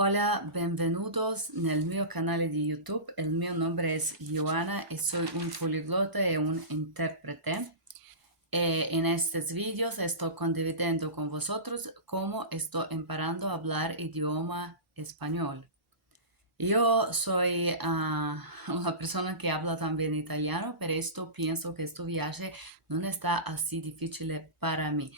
Hola, benvenutos nel mio canale di YouTube. Il mio nome è Joana e soy un poliglota e un intérprete. En estos vídeos estoy condividiendo con vosotros cómo estoy imparando a hablar idioma español. Yo soy una persona que habla también italiano, pero esto pienso que este viaje no está así difícil para mí.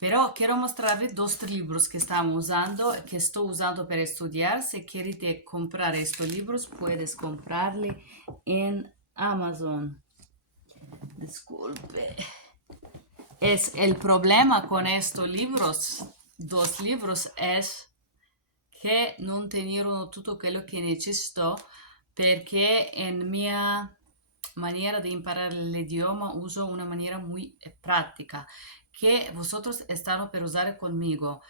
Però quiero mostrarvi dos libros que estoy usando para estudiar. Si quieres comprar estos libros, puedes comprarli en Amazon. Disculpe. Es el problema con estos libros, dos libros, es che non tenevano tutto quello che necessito perché in mia maniera di imparare l'idioma uso una maniera muy práctica que vosotros están per usare conmigo.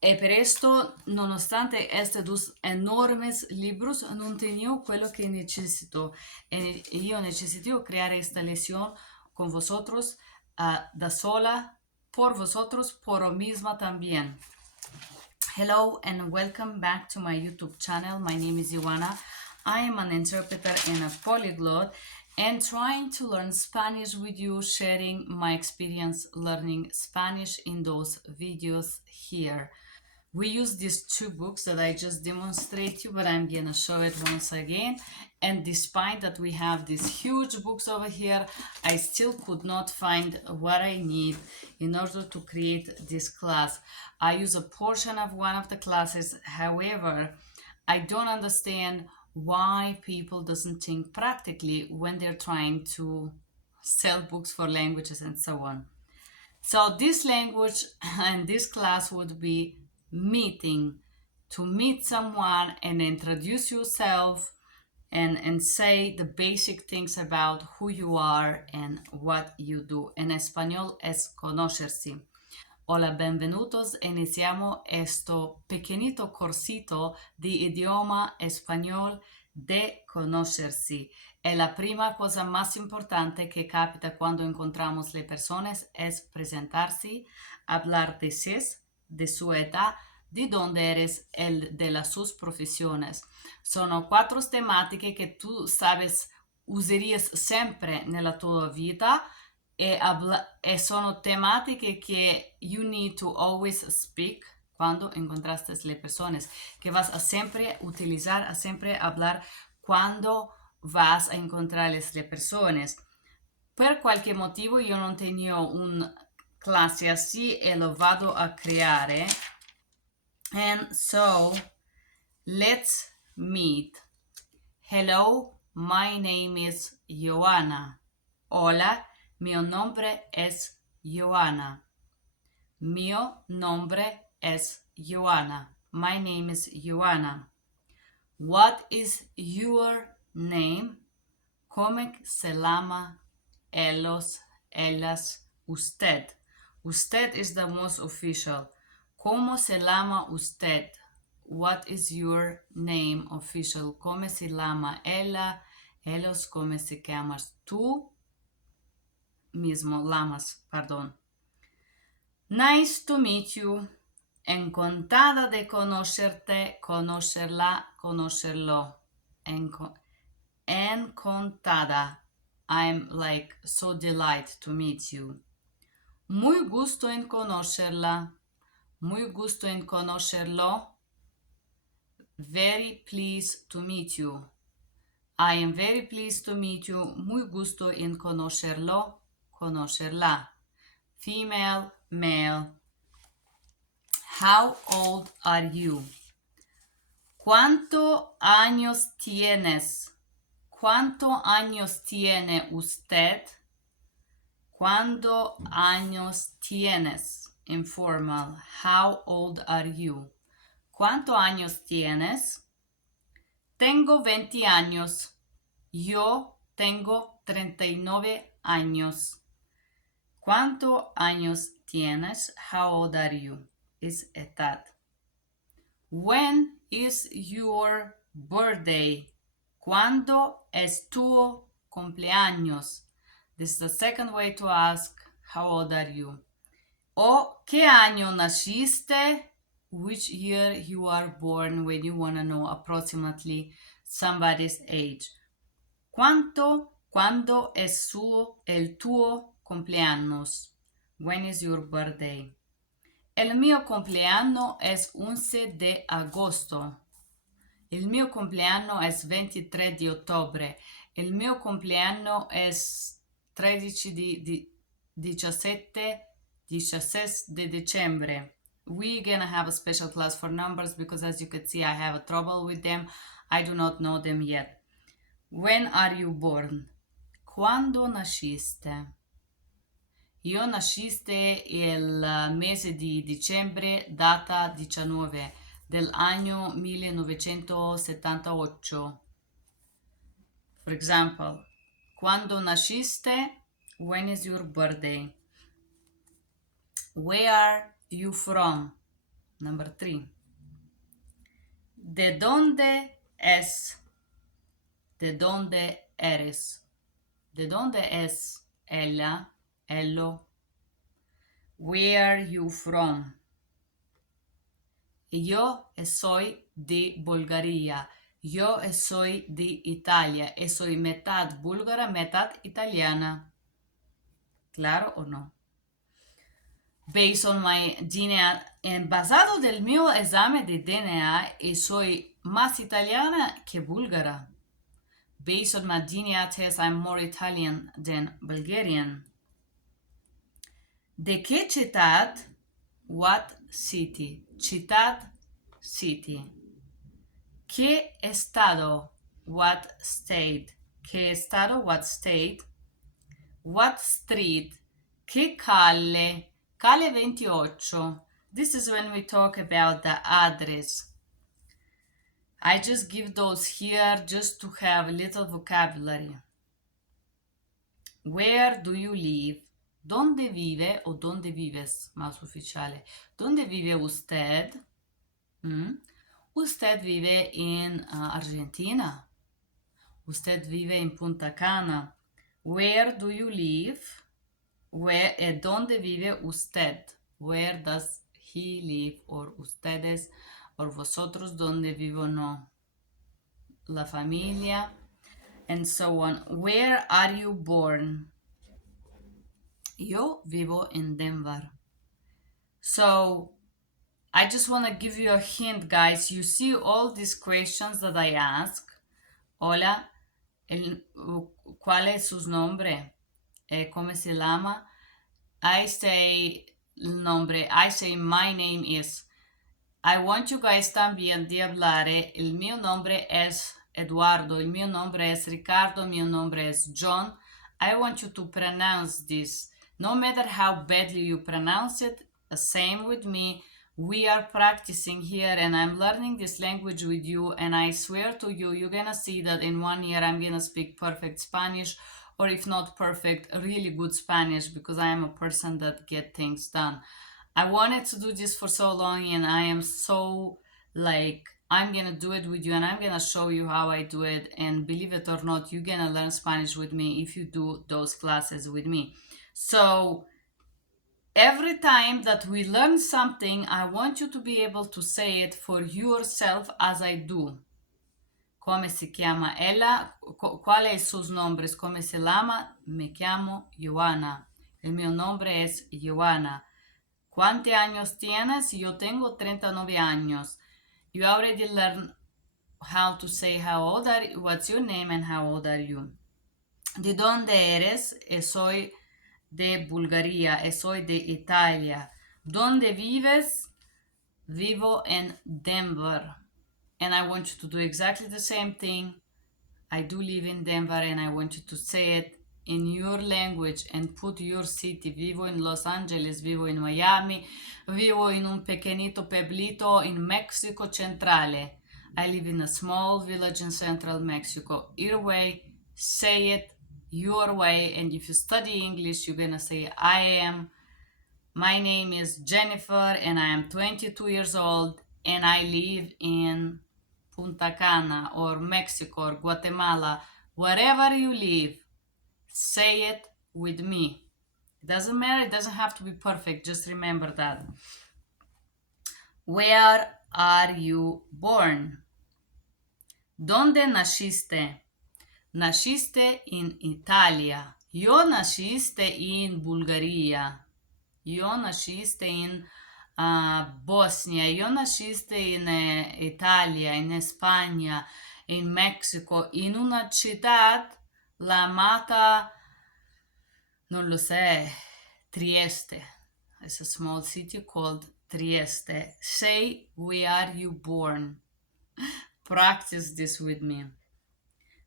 E per esto, nonostante estos dos enormes libros, non tengo quello che necesito. E io necesito creare esta lección con vosotros da sola, por vosotros, por misma también. Hello and welcome back to my YouTube channel. My name is Joana. I am an interpreter and a polyglot and trying to learn Spanish with you, sharing my experience learning Spanish in those videos here. We use these two books that I just demonstrate you, but I'm gonna show it once again. And despite that we have these huge books over here, I still could not find what I need in order to create this class. I use a portion of one of the classes. However, I don't understand why people doesn't think practically when they're trying to sell books for languages and so on. So this language and this class would be meeting, to meet someone and introduce yourself and say the basic things about who you are and what you do. En español es conocerse. Hola, benvenutos. Iniciamos esto pequeñito cursito de idioma español de conocerse. E la prima cosa más importante que capita cuando encontramos le personas es presentarse, hablar de sí, de su edad, de dónde eres, de las sus profesiones. Sono quattro tematiche che tu sabes usarías sempre nella tua vita e sono tematiche che you need to always speak cuando encontraste le personas, que vas a siempre utilizar, a siempre hablar cuando vas a encontrar las personas. Per qualche motivo io non tengo una clase así e lo vado a creare. And so, let's meet. Hello, my name is Joana. Hola, mio nombre es Joana. Mio nombre es Joana. My name is Joana. What is your name? ¿Cómo se llama ellas, usted? Usted is the most official. ¿Cómo se llama usted? What is your name official? ¿Cómo se llama ella? Ellos, ¿cómo se llamas tú? Mismo, llamas, perdón. Nice to meet you. Encantada de conocerte, conocerla, conocerlo. Encantada. I'm like so delighted to meet you. Muy gusto en conocerla. Muy gusto en conocerlo. Very pleased to meet you. I am very pleased to meet you. Muy gusto en conocerlo, conocerla. Female, male. How old are you? ¿Cuántos años tienes? ¿Cuántos años tiene usted? ¿Cuántos años tienes? Informal. How old are you? ¿Cuántos años tienes? Tengo 20 años. Yo tengo 39 años. ¿Cuántos años tienes? How old are you? Es edad. When is your birthday? ¿Cuándo es tu cumpleaños? This is the second way to ask how old are you. O ¿qué año naciste? which year you are born when you want to know approximately somebody's age. Quando es el tuo cumpleaños? When is your birthday? El mio compleanno es 11 de agosto. Il mio compleanno es 23 di ottobre. Il mio compleanno es 13 di 17 de dicembre. We're gonna have a special class for numbers because, as you can see, I have a trouble with them. I do not know them yet. When are you born? Quando nasciste? Io nasciste il mese di dicembre, data 19 dell'anno 1978. For example, quando nasciste? When is your birthday? Where are you from? Number 3. ¿De dónde es? ¿De dónde eres? ¿De dónde es ella? Ello? Where are you from? Yo soy de Bulgaria. Yo soy de Italia. Soy mitad búlgara, mitad italiana. ¿Claro o no? Based on my DNA, basado del mio esame de DNA, soy más italiana que búlgara. Based on my DNA test, I'm more Italian than Bulgarian. ¿De qué ciudad? What city? Ciudad, city. ¿Qué estado? What state? ¿Qué estado? What state? What street? ¿Qué calle? Calle 28. This is when we talk about the address. I just give those here just to have a little vocabulary. Where do you live? ¿Dónde vive o dónde vives? Más ufficiale. ¿Dónde vive usted? Usted vive en Argentina. Usted vive en Punta Cana. Where do you live? ¿Dónde vive usted? Where does he live? Or ustedes, or vosotros, ¿dónde vivo? No. La familia, and so on. Where are you born? Yo vivo en Denver. So, I just want to give you a hint, guys. You see all these questions that I ask. Hola, ¿cuál es su nombre? ¿Cómo se llama? I say el nombre. I say my name is. I want you guys también de hablar. El mío nombre es Eduardo. El mío nombre es Ricardo. El mío nombre es John. I want you to pronounce this. No matter how badly you pronounce it, same with me. We are practicing here and I'm learning this language with you, and I swear to you, you're gonna see that in 1 year I'm gonna speak perfect Spanish, or if not perfect, really good Spanish, because I am a person that get things done. I wanted to do this for so long, and I am so I'm gonna do it with you, and I'm gonna show you how I do it, and believe it or not, you're gonna learn Spanish with me if you do those classes with me. So every time that we learn something, I want you to be able to say it for yourself as I do. ¿Cómo se llama ella? ¿Cuáles sus nombres? ¿Cómo se llama? Me llamo Joana. El mío nombre es Joana. ¿Cuántos años tienes? Yo tengo 39 años. You already learned how to say how old are you, what's your name and how old are you. ¿De dónde eres? Soy de Bulgaria, soy de Italia. ¿Dónde vives? Vivo en Denver. And I want you to do exactly the same thing. I do live in Denver, and I want you to say it in your language and put your city. Vivo en Los Angeles, vivo in Miami, vivo in un pequeñito pueblito in Mexico Centrale. I live in a small village in central Mexico. Either way, say it your way, and if you study English, you're gonna say, my name is Jennifer, and I am 22 years old, and I live in Punta Cana, or Mexico, or Guatemala. Wherever you live, say it with me. It doesn't matter, it doesn't have to be perfect, just remember that. Where are you born? ¿Dónde naciste? Naciste en Italia. Yo naciste en Bulgaria. Yo naciste en Bosnia. Yo naciste en Italia, en España, en México, en una ciudad llamada, non lo sé, Trieste. It's a small city called Trieste. Say, where are you born? Practice this with me.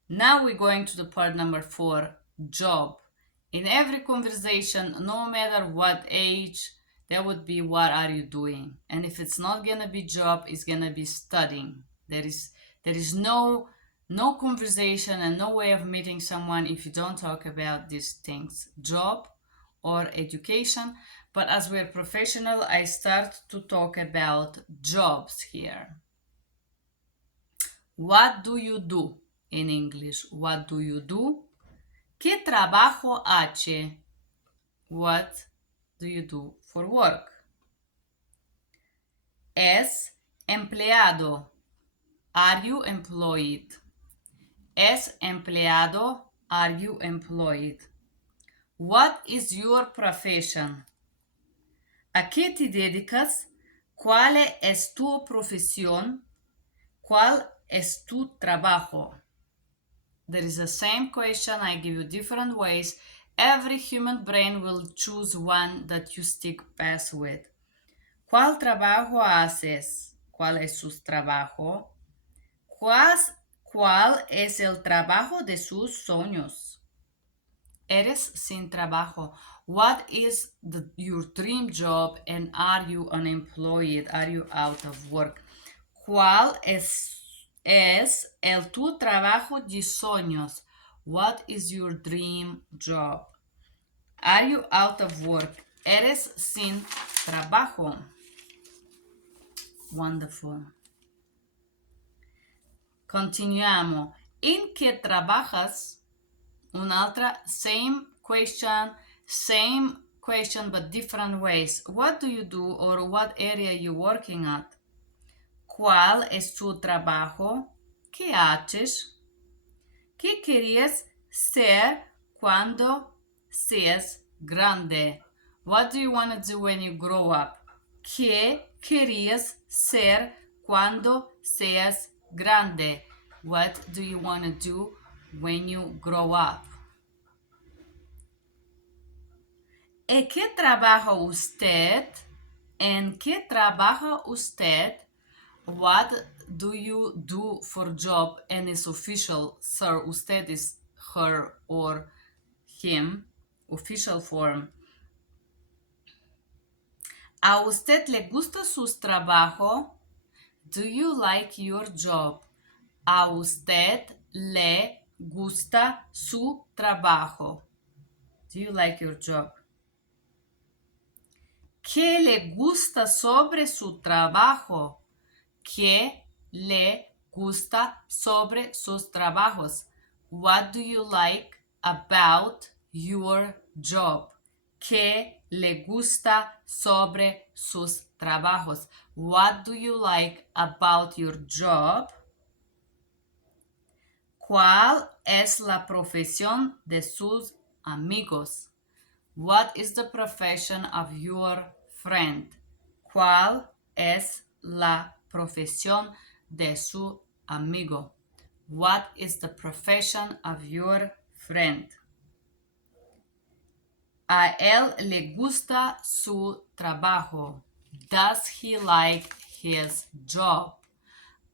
Now we're going to the part number 4, job. In every conversation, no matter what age, there would be what are you doing? And if it's not gonna be job, it's gonna be studying. There is no conversation and no way of meeting someone if you don't talk about these things, job or education. But as we're professional, I start to talk about jobs here. What do you do? In English, what do you do? ¿Qué trabajo hace? What do you do for work? Es empleado. Are you employed? Es empleado. Are you employed? What is your profession? ¿A qué te dedicas? ¿Cuál es tu profesión? ¿Cuál es tu trabajo? There is the same question. I give you different ways. Every human brain will choose one that you stick best with. ¿Cuál trabajo haces? ¿Cuál es su trabajo? ¿Cuál es el trabajo de sus sueños? Eres sin trabajo. What is your dream job and are you unemployed? Are you out of work? ¿Cuál es el tu trabajo de sueños? What is your dream job? Are you out of work? Eres sin trabajo. Wonderful. Continuamos. ¿En qué trabajas? Una otra, same question but different ways. What do you do or what area are you working at? ¿Cuál es tu trabajo? ¿Qué haces? ¿Qué querías ser cuando seas grande? What do you want to do when you grow up? ¿Qué querías ser cuando seas grande? What do you want to do when you grow up? ¿En qué trabaja usted? ¿En qué trabaja usted? What do you do for job? And it's official, sir. Usted is her or him. Official form. ¿A usted le gusta su trabajo? Do you like your job? ¿A usted le gusta su trabajo? Do you like your job? ¿Qué le gusta sobre su trabajo? ¿Qué le gusta sobre sus trabajos? What do you like about your job? ¿Qué le gusta sobre sus trabajos? What do you like about your job? ¿Cuál es la profesión de sus amigos? What is the profession of your friend? ¿Cuál es la profesión de su amigo? What is the profession of your friend? A él le gusta su trabajo. Does he like his job?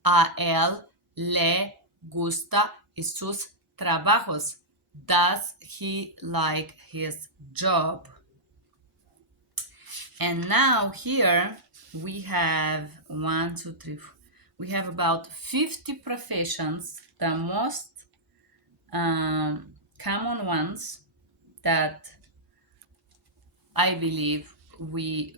A él le gusta sus trabajos. Does he like his job? And now here we have 1, 2, 3, 4. We have about 50 professions, the most common ones that I believe we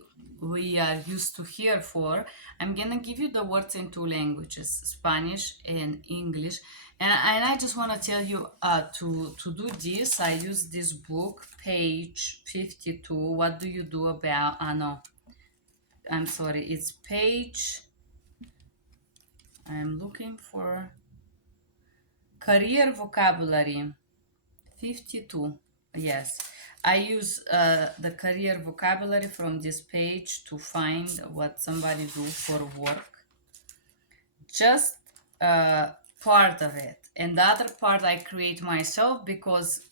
are used to hear for. I'm gonna give you the words in 2 languages, Spanish and English. And I just want to tell you to do this, I use this book, page 52. What do you do about, no. I'm sorry, it's page, I'm looking for career vocabulary 52. Yes, I use the career vocabulary from this page to find what somebody do for work. Just part of it, and the other part I create myself because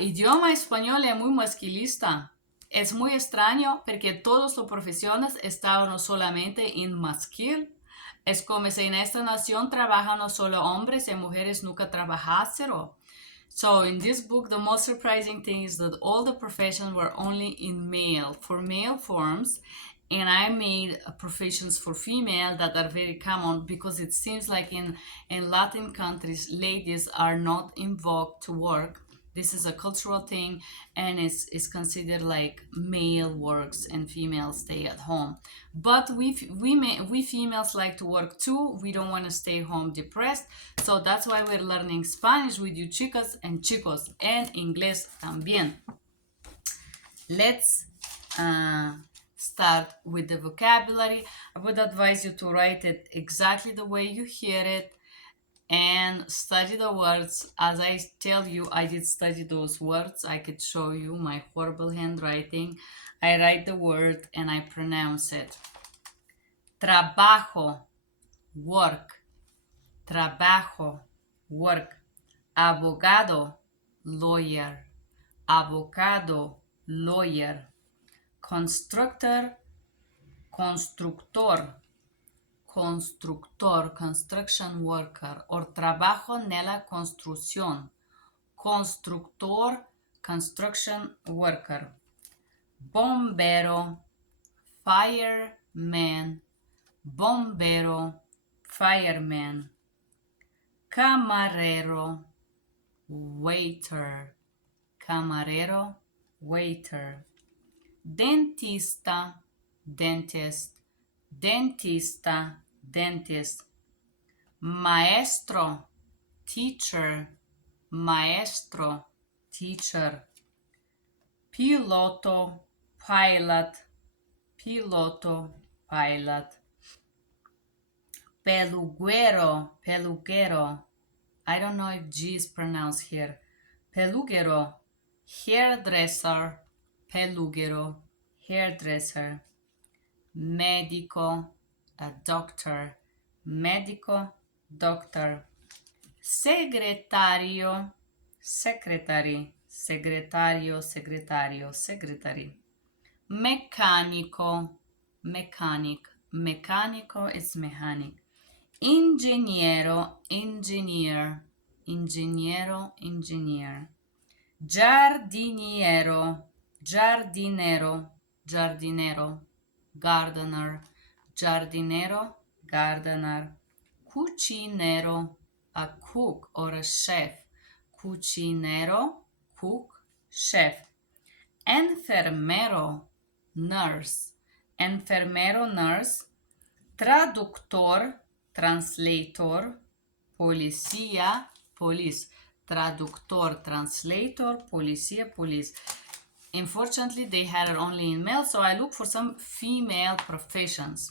idioma español es muy masculista. Es muy extraño porque todas las profesiones estaban solamente en masculino. Es como si en esta nación trabajan solo hombres y mujeres nunca trabajasen. So in this book, the most surprising thing is that all the professions were only in male, for male forms, and I made professions for female that are very common because it seems like in Latin countries, ladies are not invoked to work. This is a cultural thing, and it's considered like male works and females stay at home. But we females like to work too. We don't want to stay home depressed. So that's why we're learning Spanish with you chicas and chicos, and inglés también. Let's start with the vocabulary. I would advise you to write it exactly the way you hear it and study the words. As I tell you, I did study those words. I could show you my horrible handwriting. I write the word and I pronounce it. Trabajo, work. Trabajo, work. Abogado, lawyer. Abogado, lawyer. Constructor, constructor. Constructor, construction worker, or trabajo nella costruzione. Constructor, construction worker. Bombero, fireman. Bombero, fireman. Camarero, waiter. Camarero, waiter. Dentista, dentist. Dentista, dentist. Maestro, teacher. Maestro, teacher. Piloto, pilot. Piloto, pilot. Peluquero, peluquero. I don't know if G is pronounced here. Peluquero, hairdresser. Peluquero, hairdresser. Medico, a doctor. Medico, doctor. Secretario, secretary. Secretario, secretario, secretary. Mecánico, mechanic. Mecánico is mechanic. Ingeniero, engineer. Ingeniero, engineer. Giardiniero, giardinero, giardinero. Gardener, giardinero, gardener. Cucinero, a cook or a chef. Cucinero, cook, chef. Enfermero, nurse. Enfermero, nurse. Traductor, translator. Policía, police. Traductor, translator. Policía, police. Unfortunately, they had it only in male, so I look for some female professions.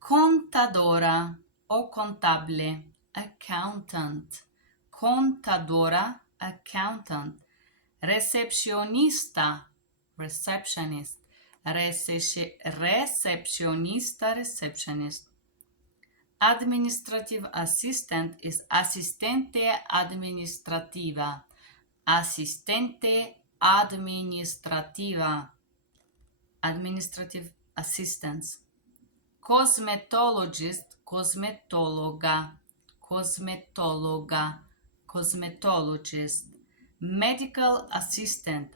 Contadora o contable, accountant. Contadora, accountant. Recepcionista, receptionist. Recepcionista, receptionist. Administrative assistant is asistente administrativa. Asistente administrativa. Administrative assistants. Cosmetologist, cosmetologa. Cosmetologa, cosmetologist. Medical assistant,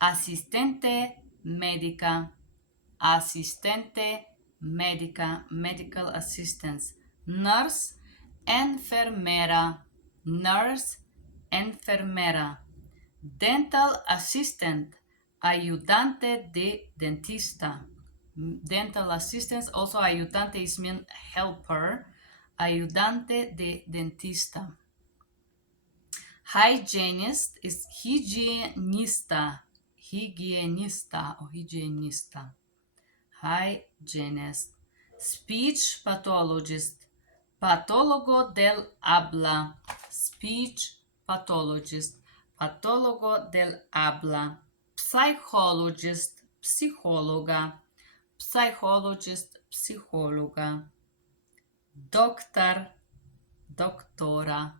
asistente médica. Asistente médica, medical assistants. Nurse, enfermera. Nurse, enfermera. Dental assistant, ayudante de dentista. Dental assistants, also ayudante is mean helper. Ayudante de dentista. Hygienist is higienista. higienista o higienista. Hygienist. Speech pathologist. Patólogo del habla. Speech pathologist. Patólogo del habla. Psychologist. Psicóloga. Psychologist. Psicóloga. Doctor. Doctora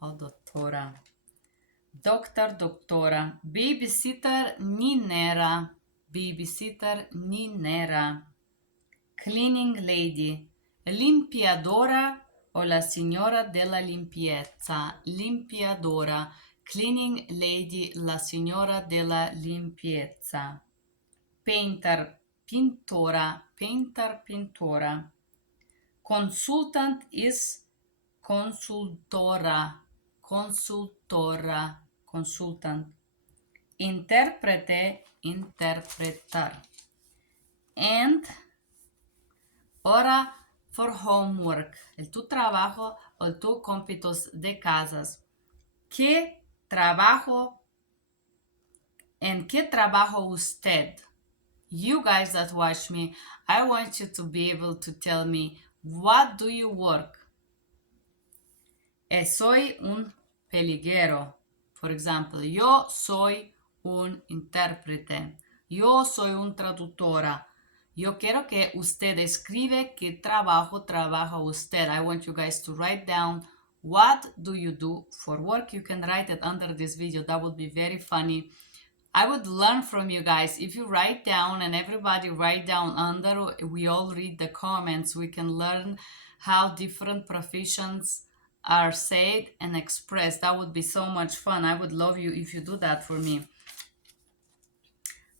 o doctora. Doctor, doctora. Babysitter, ninera. Babysitter, ninera. Cleaning lady. Limpiadora o la signora della limpieza. Limpiadora. Cleaning lady, la signora della limpieza. Painter, pintora. Painter, pintora. Consultant is consultora. Consultora. Consultant. Intérprete, interpretar. And ahora for homework, el tu trabajo o el tu cómpitos de casas. ¿En qué trabajo usted? You guys that watch me, I want you to be able to tell me, what do you work? Soy un peliguero. For example, yo soy un intérprete. Yo soy un traductora. Yo quiero que usted escribe qué trabajo trabaja usted. I want you guys to write down what do you do for work. You can write it under this video. That would be very funny. I would learn from you guys. If you write down and everybody write down under, we all read the comments. We can learn how different professions are said and expressed. That would be so much fun. I would love you if you do that for me.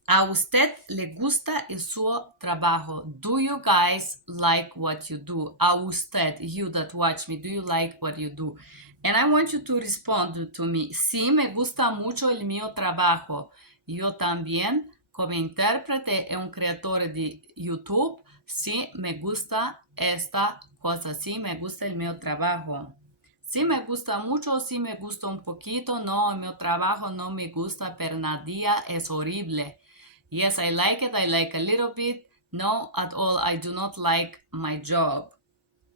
¿A usted le gusta el suo trabajo? Do you guys like what you do? A usted, you that watch me, do you like what you do? And I want you to respond to me. Sí, me gusta mucho el mío trabajo. Yo también, como intérprete y un creador de YouTube, sí me gusta esta cosa. Sí me gusta el mío trabajo. Sí me gusta mucho, sí me gusta un poquito. No, el mío trabajo no me gusta, pero nadie es horrible. Yes, I like it. I like a little bit. No, at all. I do not like my job.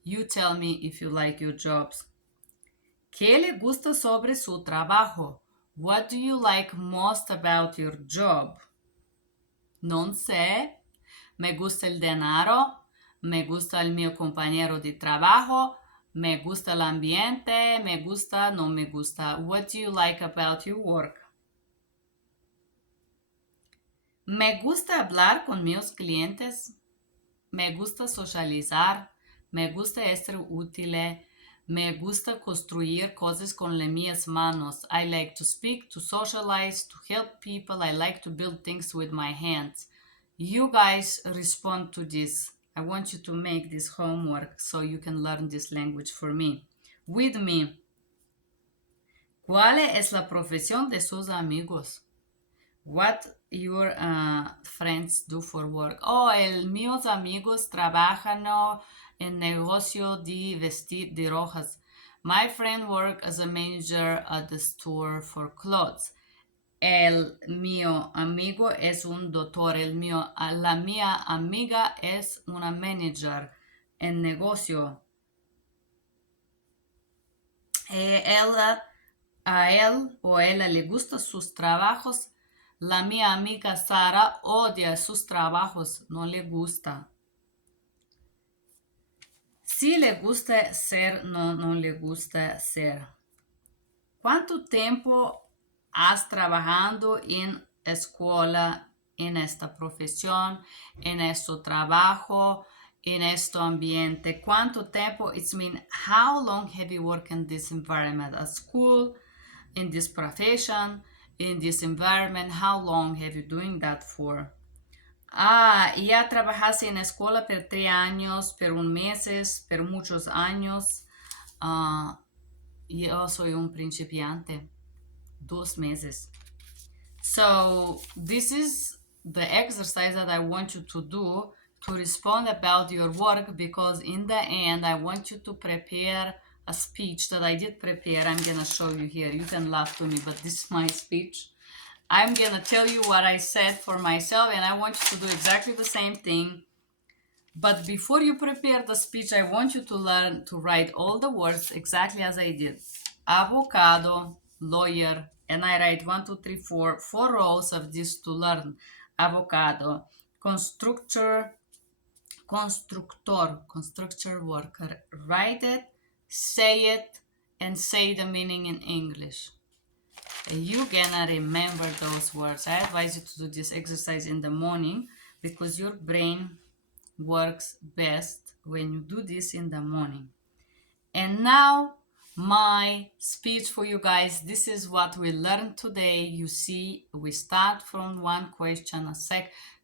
You tell me if you like your jobs. ¿Qué le gusta sobre su trabajo? What do you like most about your job? Non sé. Me gusta el dinero. Me gusta el mio compañero de trabajo. Me gusta el ambiente. Me gusta, no me gusta. What do you like about your work? Me gusta hablar con mis clientes, me gusta socializar, me gusta ser útil, me gusta construir cosas con las mías manos. I like to speak, to socialize, to help people. I like to build things with my hands. You guys respond to this. I want you to make this homework so you can learn this language for me. With me. ¿Cuál es la profesión de sus amigos? What your friends do for work? Oh, mis amigos trabajan en negocio de vestir de rojas. My friend work as a manager at the store for clothes. El mío amigo es un doctor. La mía amiga es una manager en negocio. A él o ella le gustan sus trabajos. La mía amiga Sara odia sus trabajos, no le gusta. Si le gusta ser, no le gusta ser. ¿Cuánto tiempo has trabajado en escuela, en esta profesión, en este trabajo, en este ambiente? ¿Cuánto tiempo? It's mean, how long have you worked in this environment? At school, in this profession, in this environment? How long have you doing that for? Ya trabajaste en escuela por 3 años, por 1 mes, por muchos años. Yo soy un principiante. 2 meses. So this is the exercise that I want you to do to respond about your work, because in the end I want you to prepare a speech that I did prepare. I'm gonna show you here. You can laugh to me, but this is my speech. I'm gonna tell you what I said for myself, and I want you to do exactly the same thing. But before you prepare the speech, I want you to learn to write all the words exactly as I did. Avocado, lawyer, and I write 1, 2, 3, 4 rows of this to learn. Avocado, constructor, worker. Write it, say it, and say the meaning in English. You're gonna remember those words. I advise you to do this exercise in the morning because your brain works best when you do this in the morning. And now my speech for you guys. This is what we learned today. You see, we start from one question,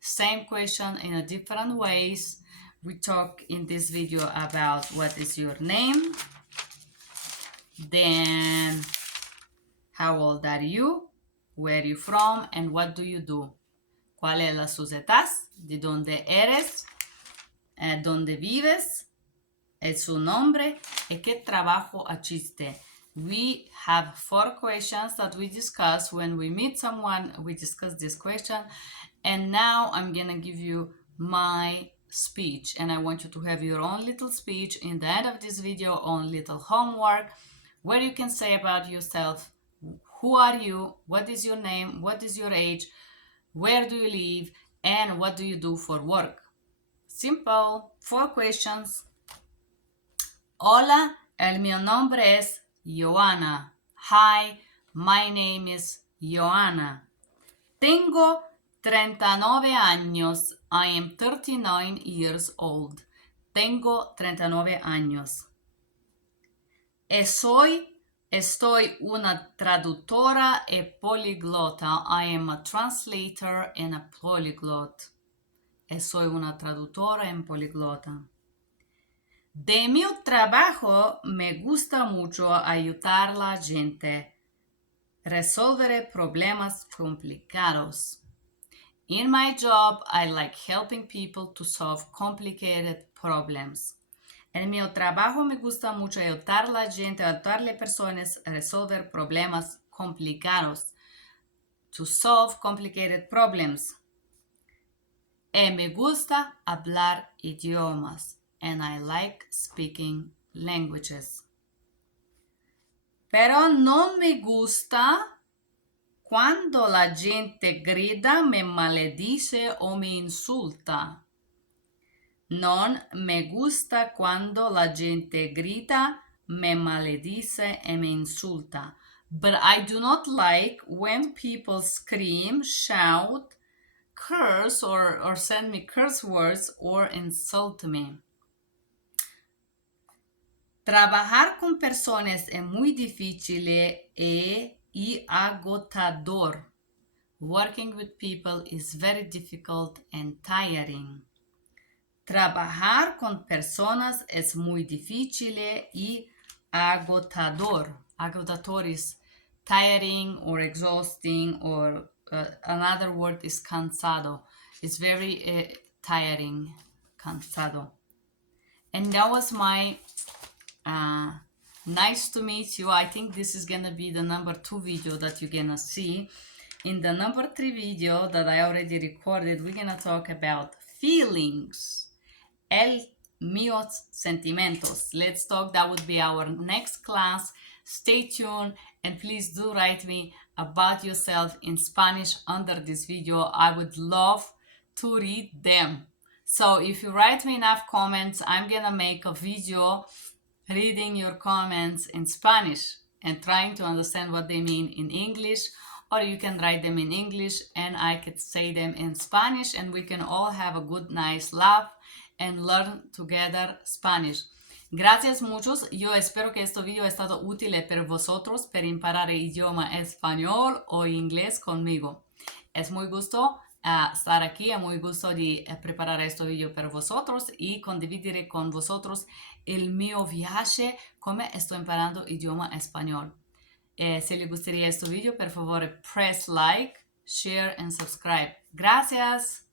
same question in a different ways. We talk in this video about what is your name, then how old are you, where are you from, and what do you do. ¿Cuál es la sus edades? ¿De dónde eres? ¿Dónde vives? Su nombre y qué trabajo hiciste. We have 4 questions that we discuss when we meet someone. We discuss this question, and now I'm gonna give you my speech, and I want you to have your own little speech in the end of this video, own little homework where you can say about yourself, who are you, what is your name, what is your age, where do you live, and what do you do for work. Simple. 4 questions. Hola, el mio nombre es Joana. Hi, my name is Joana. Tengo 39 años. I am 39 years old. Tengo 39 años. Estoy una traductora e poliglota. I am a translator and a polyglot. Soy una traductora y poliglota. De mi trabajo me gusta mucho ayudar a la gente, resolver problemas complicados. In my job, I like helping people to solve complicated problems. En mi trabajo me gusta mucho ayudar a la gente, ayudar a las personas a resolver problemas complicados. To solve complicated problems. Me gusta hablar idiomas. And I like speaking languages. Pero no me gusta cuando la gente grita, me maledice o me insulta. Non me gusta cuando la gente grita, me maledice e me insulta. But I do not like when people scream, shout, curse, or send me curse words or insult me. Trabajar con personas es muy difícil y agotador. Working with people is very difficult and tiring. Trabajar con personas es muy difícil y agotador. Agotador is tiring or exhausting, or another word is cansado. It's very tiring, cansado. And that was my nice to meet you. I think this is gonna be the number 2 video that you're gonna see. In the number 3 video that I already recorded, we're gonna talk about feelings. Míos sentimientos. Let's talk. That would be our next class. Stay tuned, and please do write me about yourself in Spanish under this video. I would love to read them. So if you write me enough comments, I'm gonna make a video reading your comments in Spanish and trying to understand what they mean in English, or you can write them in English and I could say them in Spanish, and we can all have a good, nice laugh and learn together Spanish. Gracias muchos. Yo espero que este video ha estado útil para vosotros para imparare idioma español o inglés conmigo. Es muy gusto estar aquí, es muy gusto de preparar este video para vosotros y condividir con vosotros el mío viaje como estoy imparando idioma español. Si les gustaría este video, por favor, press like, share and subscribe. Gracias.